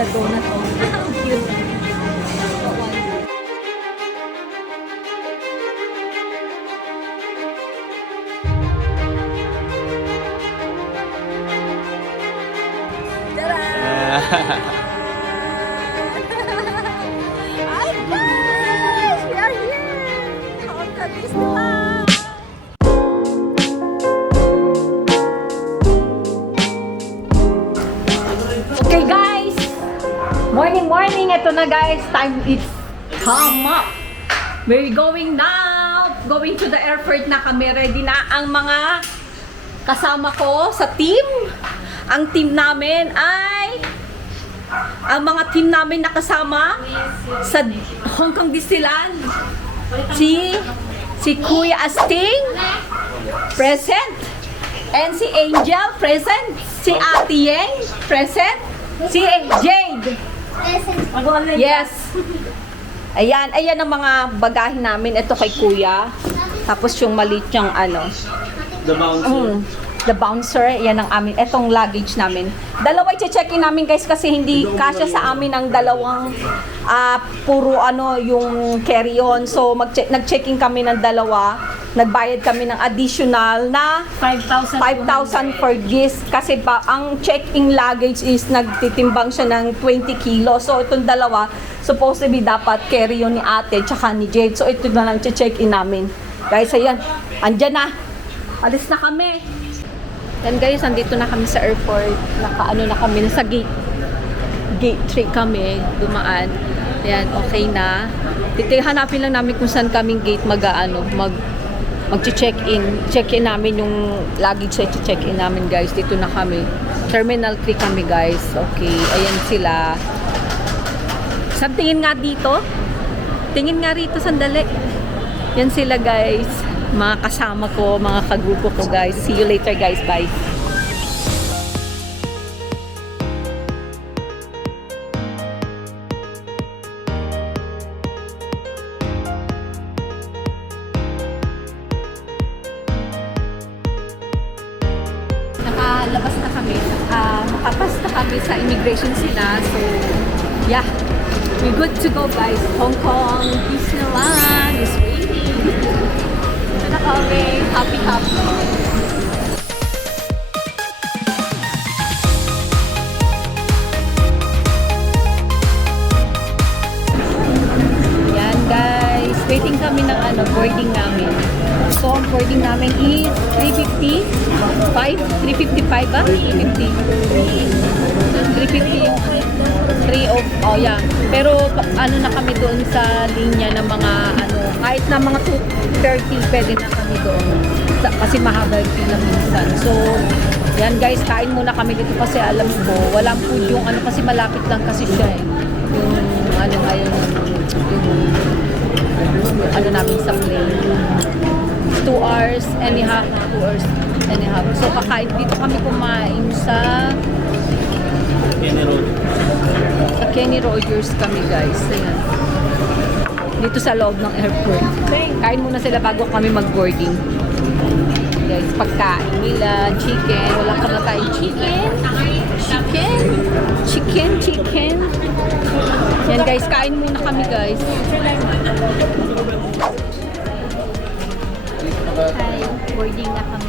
na donut. Oh. Cute. Hi guys! We are here! Hong Kong Disneyland! Okay guys! Morning! Ito na guys! Time is come up! We're going now! Going to the airport na kami. Ready na ang mga kasama ko sa team. Ang team namin ay ang mga team namin nakasama sa Hong Kong Disneyland. Si Kuya Asting present, and si Angel present, si Ate Yeng present, si Jade yes. Ayan ang mga bagahe namin. Ito kay Kuya, tapos yung maliit yung ano, the bouncer, yan ang amin. Etong luggage namin. Dalawa i-check-in namin guys kasi hindi kasya sa amin ang dalawang puro ano yung carry-on. So nag-check-in kami ng dalawa. Nagbayad kami ng additional na 5,000 for gifts kasi ang check-in luggage is nagtitimbang siya ng 20 kilos. So itong dalawa supposed to be dapat carry-on ni Ate tsaka ni Jade. So ito na lang check-in namin. Guys, ayan. Andyan na. Alis na kami. Yan guys, andito na kami sa airport. Nakaano na kami, nasa gate 3 kami, dumaan. Yan, okay na. Hanapin lang namin kung saan kaming gate mag-check-in. Check-in namin yung luggage sa check-in namin guys. Dito na kami. Terminal 3 kami guys. Okay, ayan sila. Saan tingin nga dito? Tingin nga rito, sandali. Yan sila guys. Mga kasama ko, mga kagrupo ko guys. See you later guys. Bye. Nakalabas na kami. Makapas na kami sa immigration sila. So, yeah. We're good to go guys. Hong Kong Disneyland is waiting. Okay, happy. Yan guys, waiting kami ng boarding namin. So, ang boarding namin is 355 ba? 350 yung 3 yeah. Pero na kami doon sa linya ng mga kahit na mga 2:30 pwede na kami doon. Kasi mahaba yung pila minsan. So, yan guys, kain muna kami dito kasi alam ko, walang food yung kasi malapit lang kasi siya eh. Yung ngayon, yung namin sa plane. 2 hours and a half. So, kakain dito kami kumain sa Kenny Rogers kami guys. Ayan. Dito sa loob ng airport. Kain muna sila bago kami mag-boarding. Guys, pagkain nila, chicken. Wala ka na tayong chicken. Chicken. Yan guys, kain muna kami guys. Hi, boarding na kami.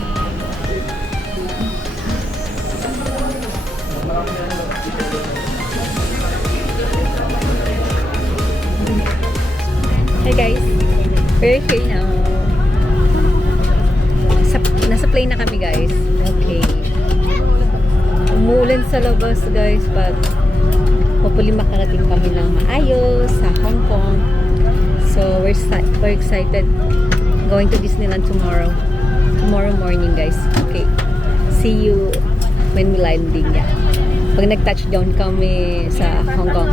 Hey guys, we're here now. Nasa plane na kami guys. Okay. Umuulan sa labas guys, but hopefully makarating kami ng maayos sa Hong Kong. So we're excited going to Disneyland tomorrow morning guys. Okay, see you when we landing. Yeah, pag nag-touchdown kami sa Hong Kong.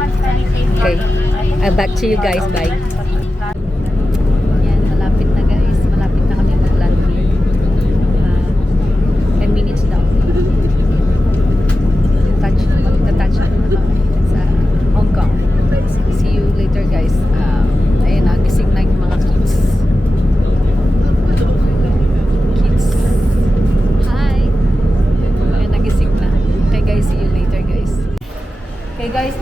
Okay, back to you guys. Bye. Yan, malapit na guys. Malapit na kami mag-landing. 10 minutes daw. Magta-touch na kami sa Hong Kong. See you later guys. Ayun, nagising na yung mga kids. Hi! Ayun, nagising na. Okay guys, see you later guys. Okay guys,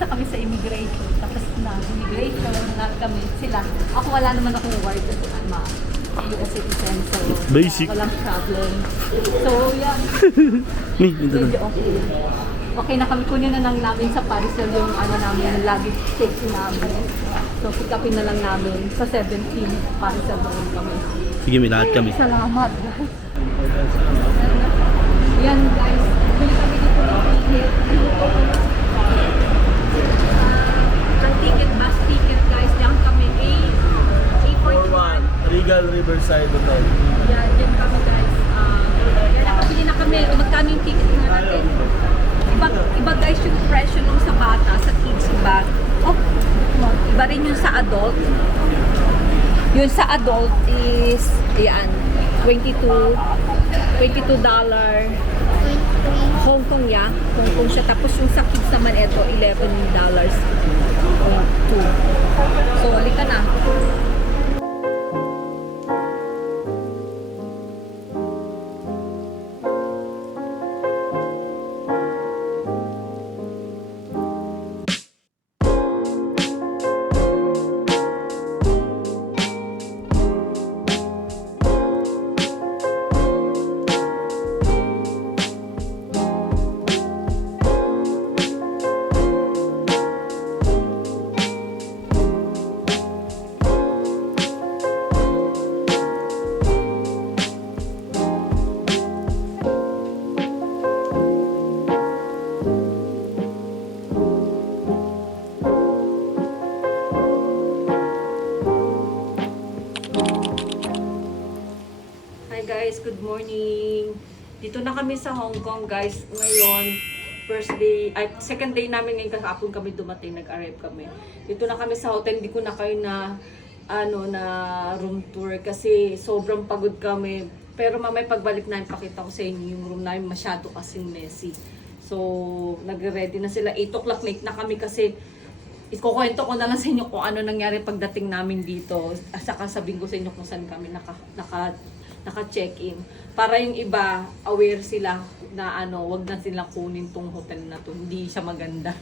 na kami sa immigration. Tapos na immigration, lahat kami. Sila. Ako wala naman akong word. US citizen. So, Basic. Walang problem. So, yan. Medyo okay. Okay na kami. Kunin na lang namin sa Parisel yung ano namin, yung luggage check namin. So, pick upin na lang namin sa 17 Parisel naman kami. Sige, may lahat kami. Salamat, guys. Yan, guys. Bili kami dito ng ticket. Ang ticket, bus ticket, guys. Diyan kami. A41. Regal Riverside Hotel. Yan, yan kami, guys. Yan, nakabili na kami. Magkano yung ticket nga natin? Iba, guys, yung presyo nung sa bata, sa kids bag. Oh, iba rin yung sa adult. Yung sa adult is, ayan, $22. Hong Kong ya. Hong Kong siya. Tapos yung sa kids naman ito, $11. So, halika na. Guys, good morning. Dito na kami sa Hong Kong, guys. Ngayon, second day namin ngayon, kahapon kami dumating, nag-arrive kami. Dito na kami sa hotel, hindi ko na kayo na room tour kasi sobrang pagod kami. Pero mamaya pagbalik namin, pakita ko sa inyo yung room namin, masyado kasing messy. So, nagre-ready na sila. 8 o'clock late na kami kasi ikukwento ko na lang sa inyo kung ano nangyari pagdating namin dito. Saka sabihin ko sa inyo kung saan kami naka-check-in. Para yung iba, aware sila na wag na silang kunin tong hotel na to. Hindi siya maganda.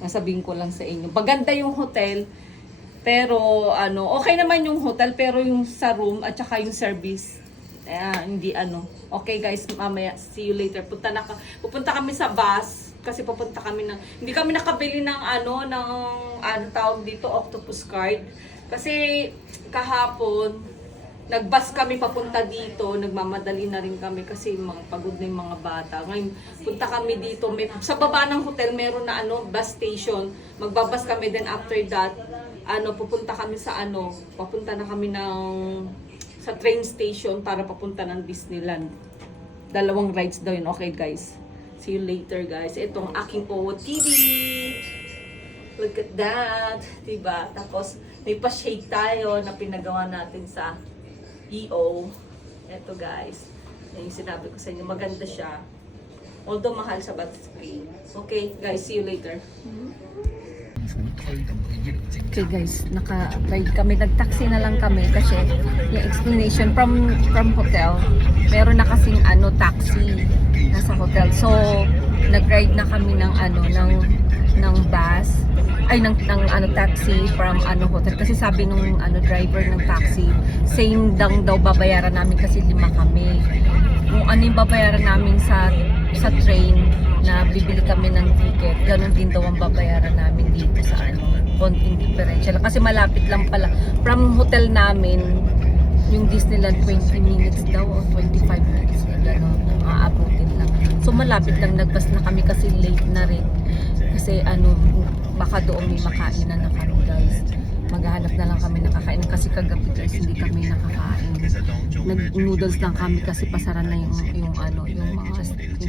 Sabihin ko lang sa inyo. Maganda yung hotel, pero okay naman yung hotel, pero yung sa room at saka yung service, hindi Okay guys, mamaya, see you later. Pupunta kami sa bus, kasi pupunta kami hindi kami nakabili ng tawag dito, octopus card. Kasi kahapon, nagbus kami papunta dito, nagmamadali na rin kami kasi pagod na yung mga bata. Ngayon, punta kami dito, sa baba ng hotel meron na bus station. Magbabas kami, then after that, pupunta kami papunta na kami sa train station para papunta ng Disneyland. 2 rides daw yun. Okay guys, see you later guys. Itong aking OOTD. Look at that, diba? Tapos may pa-shade tayo na pinagawa natin sa EO. Eto guys, yung sinabi ko sa inyo, maganda siya. Although mahal sa bat screen. Okay guys, see you later. Okay guys, naka-ride kami, nag-taxi na lang kami kasi yung explanation from hotel, meron na kasing taxi nasa hotel. So, nag-ride na kami ng bus, ng taxi from hotel kasi sabi nung driver ng taxi, same lang daw babayaran namin kasi 5 kami. Kung yung babayaran namin sa train na bibili kami ng ticket, ganun din daw ang babayaran namin dito sa konting differential kasi malapit lang pala from hotel namin yung Disneyland, 20 minutes daw o 25 minutes na gano'n, aabutin lang. So malapit lang, nagbas na kami kasi late na rin kasi baka doon may makainan na kami guys. Maghahanap na lang kami nakakain kasi kagabi guys hindi kami nakakain. Nag-noodles lang kami kasi pasara na yung mga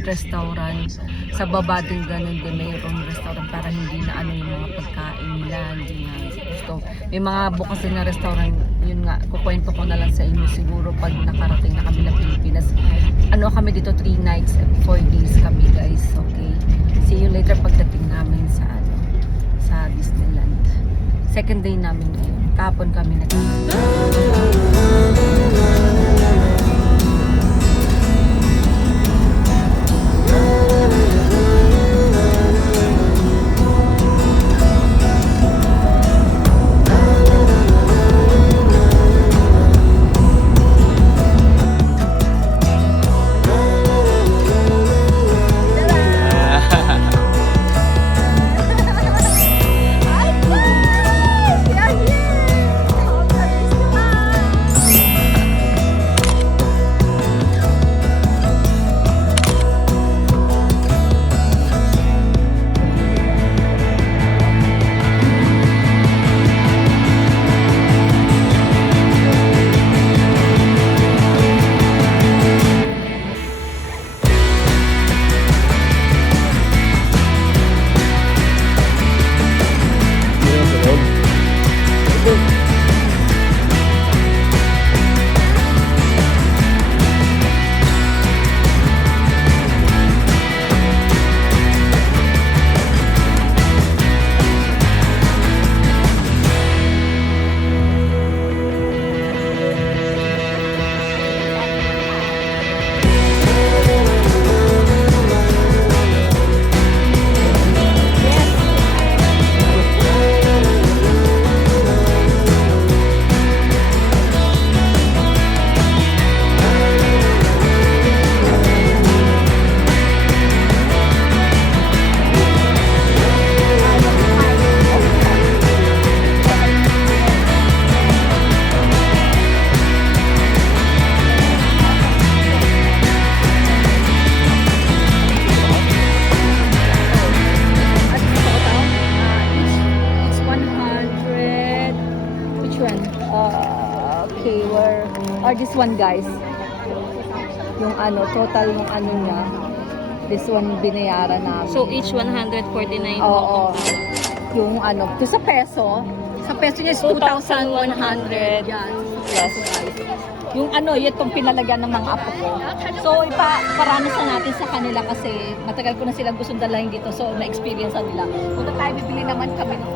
restaurant. Sa baba din ganun din mayroong restaurant para hindi na yung mga pagkain nila, hindi na gusto. May mga bukas din na restaurant, yun nga, kukwento ko na lang sa inyo siguro pag nakarating na kami ng Pilipinas. Kami dito 3 nights and 4 days kami guys, okay? See you later pagdating namin sa Disneyland. Second day namin ngayon. Kahapon kami Or this one, guys. Yung ano, total yung ano niya. This one binayaran namin. So each 149 Oo. Yung ano, to sa peso niya is 2,100. Yan. Yes, guys. Yung ano, itong pinalagyan ng mga apo ko. So, paramisan natin sa kanila kasi matagal ko na silang gustong dalahin dito. So, na-experience nila. Punta tayo, bibili naman kami ng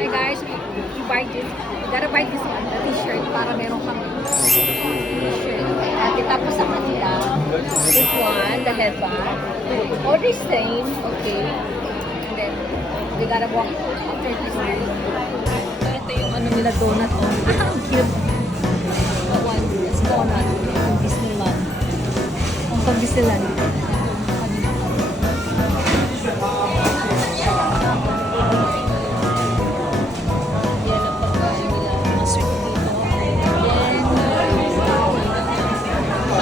Hey guys, we buy this. We gotta buy this one, the t-shirt, para meron kami t-shirt. At tapos sa kanila, this one, the headband. All the same, okay. And then, we gotta walk after this one. So, ito yung ano nila, donut. Oh, ang cute. That one is donut. Ang Disneyland. Ang pag-Disneyland.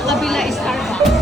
Kabila is Starbucks.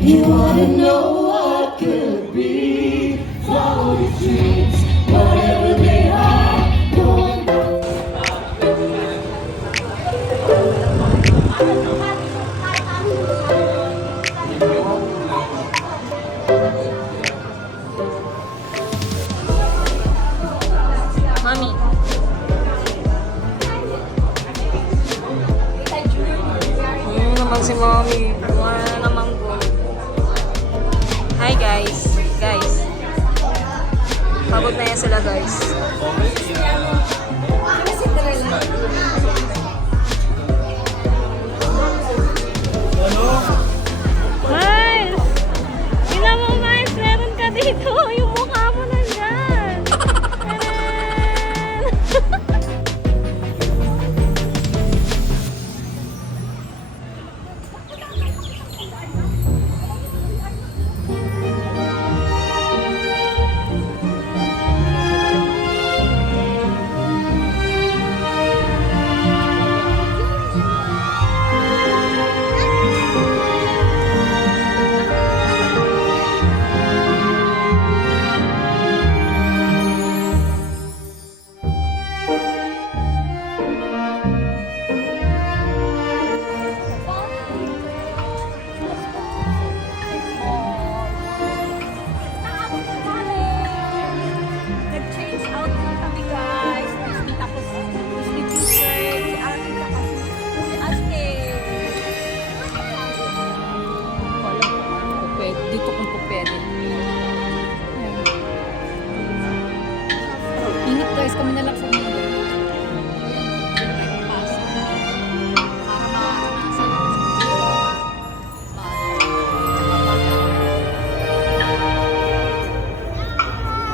You wanna know what could be? Follow your dreams, whatever they are. Going Mami. Naman si Mami. Wala namang go. Hi guys. Guys. Pagod na yan sila guys. Miles! Tingnan mo Miles, meron ka dito. Yung mukha mo nandyan. Taran! Nag-change out na kami guys. Disney tapos Disney t-shirt. Si Ate tapos si Aste. Wala ko pwede. Dito kung pwede. Init guys, kami na lang sa mundo.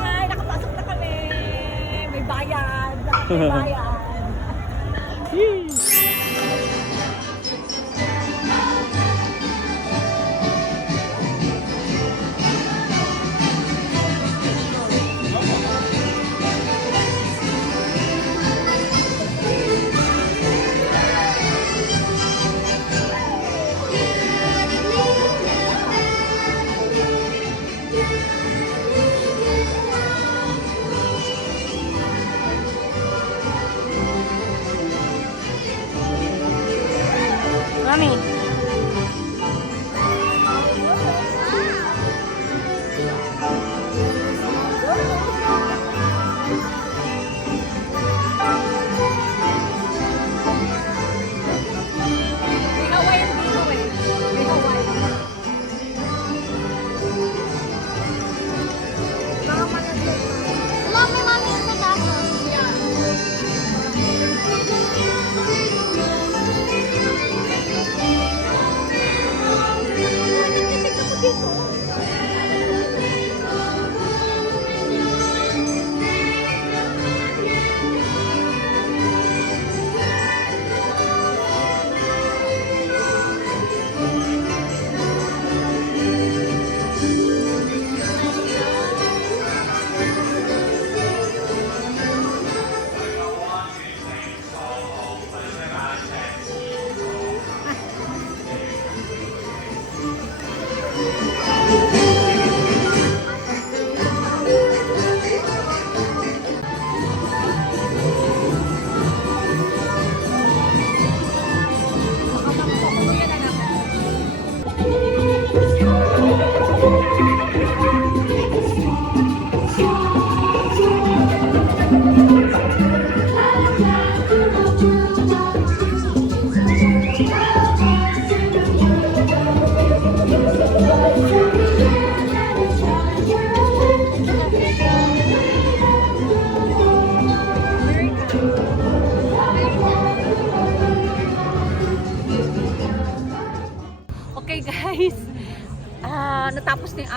Ay, nakapasok na kami. May bayad. May bayad.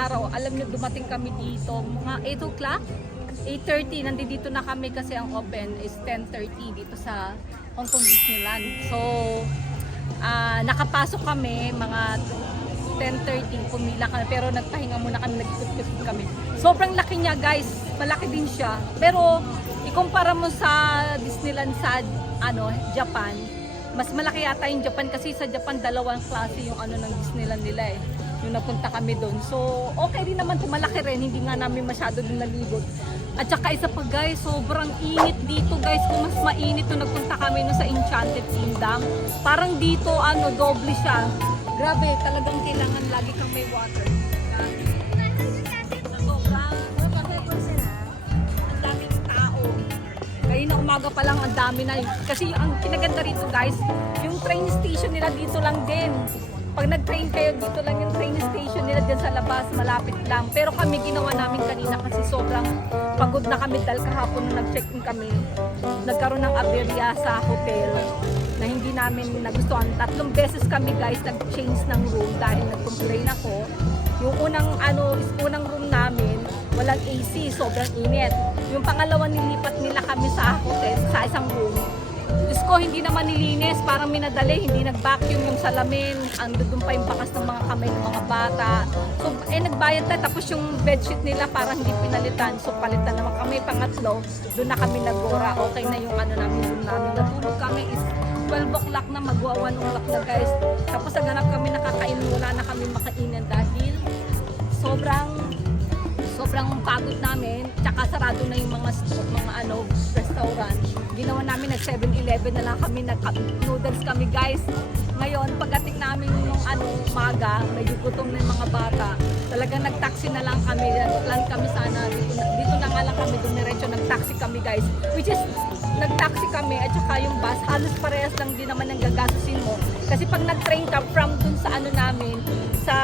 araw, alam nyo, dumating kami dito, mga 8 o'clock, 8:30, nandito na kami kasi ang open is 10:30 dito sa Hong Kong Disneyland. So, nakapasok kami, mga 10:30, pumila kami, pero nagpahinga muna kami, nag-ikot kami. Sobrang laki niya guys, malaki din siya. Pero, ikumpara mo sa Disneyland sa Japan, mas malaki yata yung Japan kasi sa Japan dalawang klase yung ng Disneyland nila eh. Yung napunta kami doon. So, okay din naman, malaki rin, hindi nga namin masyado din nalibot. At saka isa pa guys, sobrang init dito guys. Kung mas mainit nung nagpunta kami no sa Enchanted Kingdom, parang dito doble siya. Grabe, talagang kailangan lagi kang may water. Sobrang ang daming tao. Kanina umaga pa lang ang dami na. Kasi ang kinaganda rito guys, yung train station nila dito lang din. Pag nag-train kayo, dito lang yung train station nila dyan sa labas, malapit lang. Pero kami ginawa namin kanina kasi sobrang pagod na kami dahil kahapon nung nag-check-in kami. Nagkaroon ng aberya sa hotel na hindi namin nagustuhan. 3 beses kami guys nag-change ng room dahil nag-complain ako. Yung unang room namin, walang AC, sobrang init. Yung pangalawa nilipat nila kami sa hotel, sa isang room. Diyos ko, hindi naman nilinis, parang minadali, hindi nag-vacuum yung salamin, andun pa yung bakas ng mga kamay ng mga bata. So, nagbayad na, tapos yung bedsheet nila parang hindi pinalitan. So, palitan naman kami, pangatlo, doon na kami nag-gora. Okay na yung namin, room namin. Natulog kami is 12 o'clock na, magwa 1 o'clock na guys. Tapos naganap kami nakakain, wala na kami makainan dahil sobrang pagod namin, tsaka sarado na yung mga restaurant. Ginawa namin nag 7-Eleven na lang kami, nag-noodles kami guys. Ngayon, pagdating namin nung umaga, medyo gutom na yung mga bata. Talagang nag-taxi na lang kami, sana, dito na nga lang kami, dumiretso, nag-taxi kami guys. Which is, nag-taxi kami at saka yung bus, halos parehas lang din naman ang gagastusin mo. Kasi pag nag-train ka from dun sa namin, sa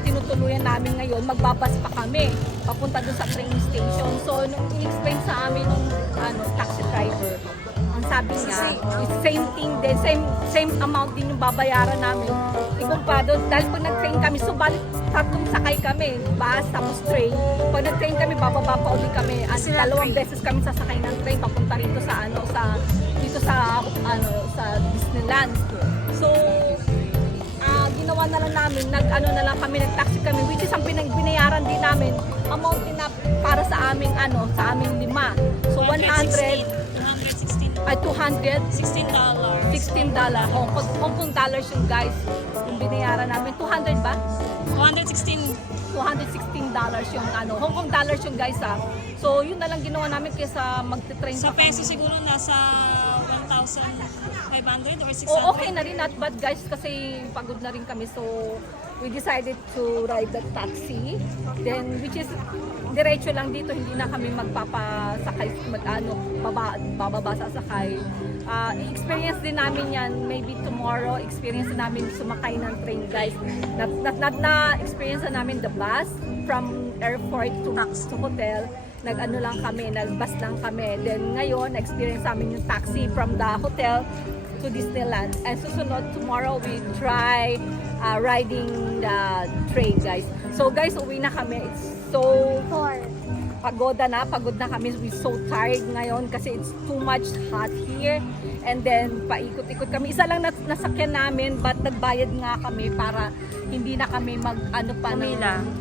tinutuluyan namin ngayon, magbabas pa kami papunta dun sa train station. So, nung in-explain sa amin nung taxi driver, ang sabi niya, same thing din, same amount din yung babayaran namin. Ikumpara doon, dahil pag nag-train kami, so balik 3 sakay kami, bus tapos train. Pag nag-train kami, bababa pa ulit kami. At 2 beses kami sasakay ng train papunta rito sa Disneyland. So, ginawa na lang namin, nag-taxi kami, which is ang binayaran din namin, amount din na para sa aming lima. So, 100, $200, $16. Hong Kong dollars yung guys, yung binayaran namin. 200 ba? $216 yung Hong Kong dollars yung guys ha. So, yun na lang ginawa namin kaysa magte-train Sa pa kami. peso siguro nasa 1,500 or 600. Okay na rin, not bad guys kasi pagod na rin kami, so we decided to ride the taxi, then which is diretso lang dito, hindi na kami magpapasakay, bababa sasakay. I-experience din namin yan, maybe tomorrow, experience namin sumakay ng train guys. Na-experience na namin the bus from airport to hotel. Nag-bus lang kami. Then ngayon, experience namin yung taxi from the hotel to Disneyland. And susunod, tomorrow we try riding the train guys. So guys, uwi na kami. It's so pagod na kami. We're so tired ngayon kasi it's too much hot here. And then, paikot-ikot kami. Isa lang nasakyan namin, but nagbayad nga kami para hindi na kami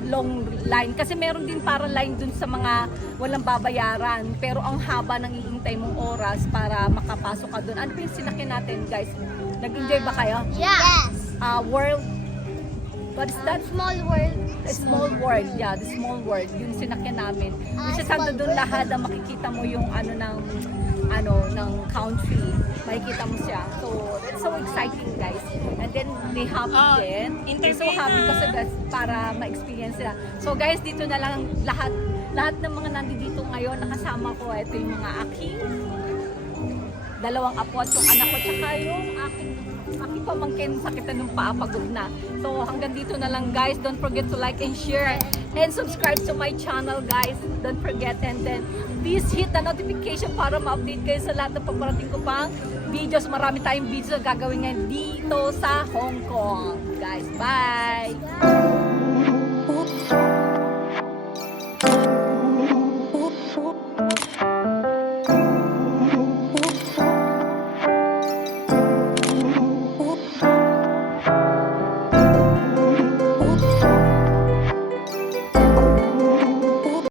long line. Kasi meron din para line dun sa mga walang babayaran. Pero ang haba ng ihintay mong oras para makapasok ka dun. Ano ba yung sinakyan natin, guys? Nag-enjoy ba kayo? Yes. World, what is that? Small world. Small World, yeah, the Small World, yung sinakyan namin. Kasi sando doon lahat na makikita mo yung ng country, makikita mo siya. So, that's so exciting guys. And then, they happy din. They're so happy kasi guys, para ma-experience sila. So guys, dito na lang lahat ng mga nandito ngayon, nakasama ko, ito yung mga aking 2 apo at yung anak ko, tsaka yung aking pamangkin, sakit na nung paa, pagod na. So hanggang dito na lang guys. Don't forget to like and share and subscribe to my channel guys. Don't forget, and then please hit the notification para ma-update kayo sa lahat ng paparating ko pang videos. Marami tayong videos na gagawin ngayon dito sa Hong Kong guys. Bye!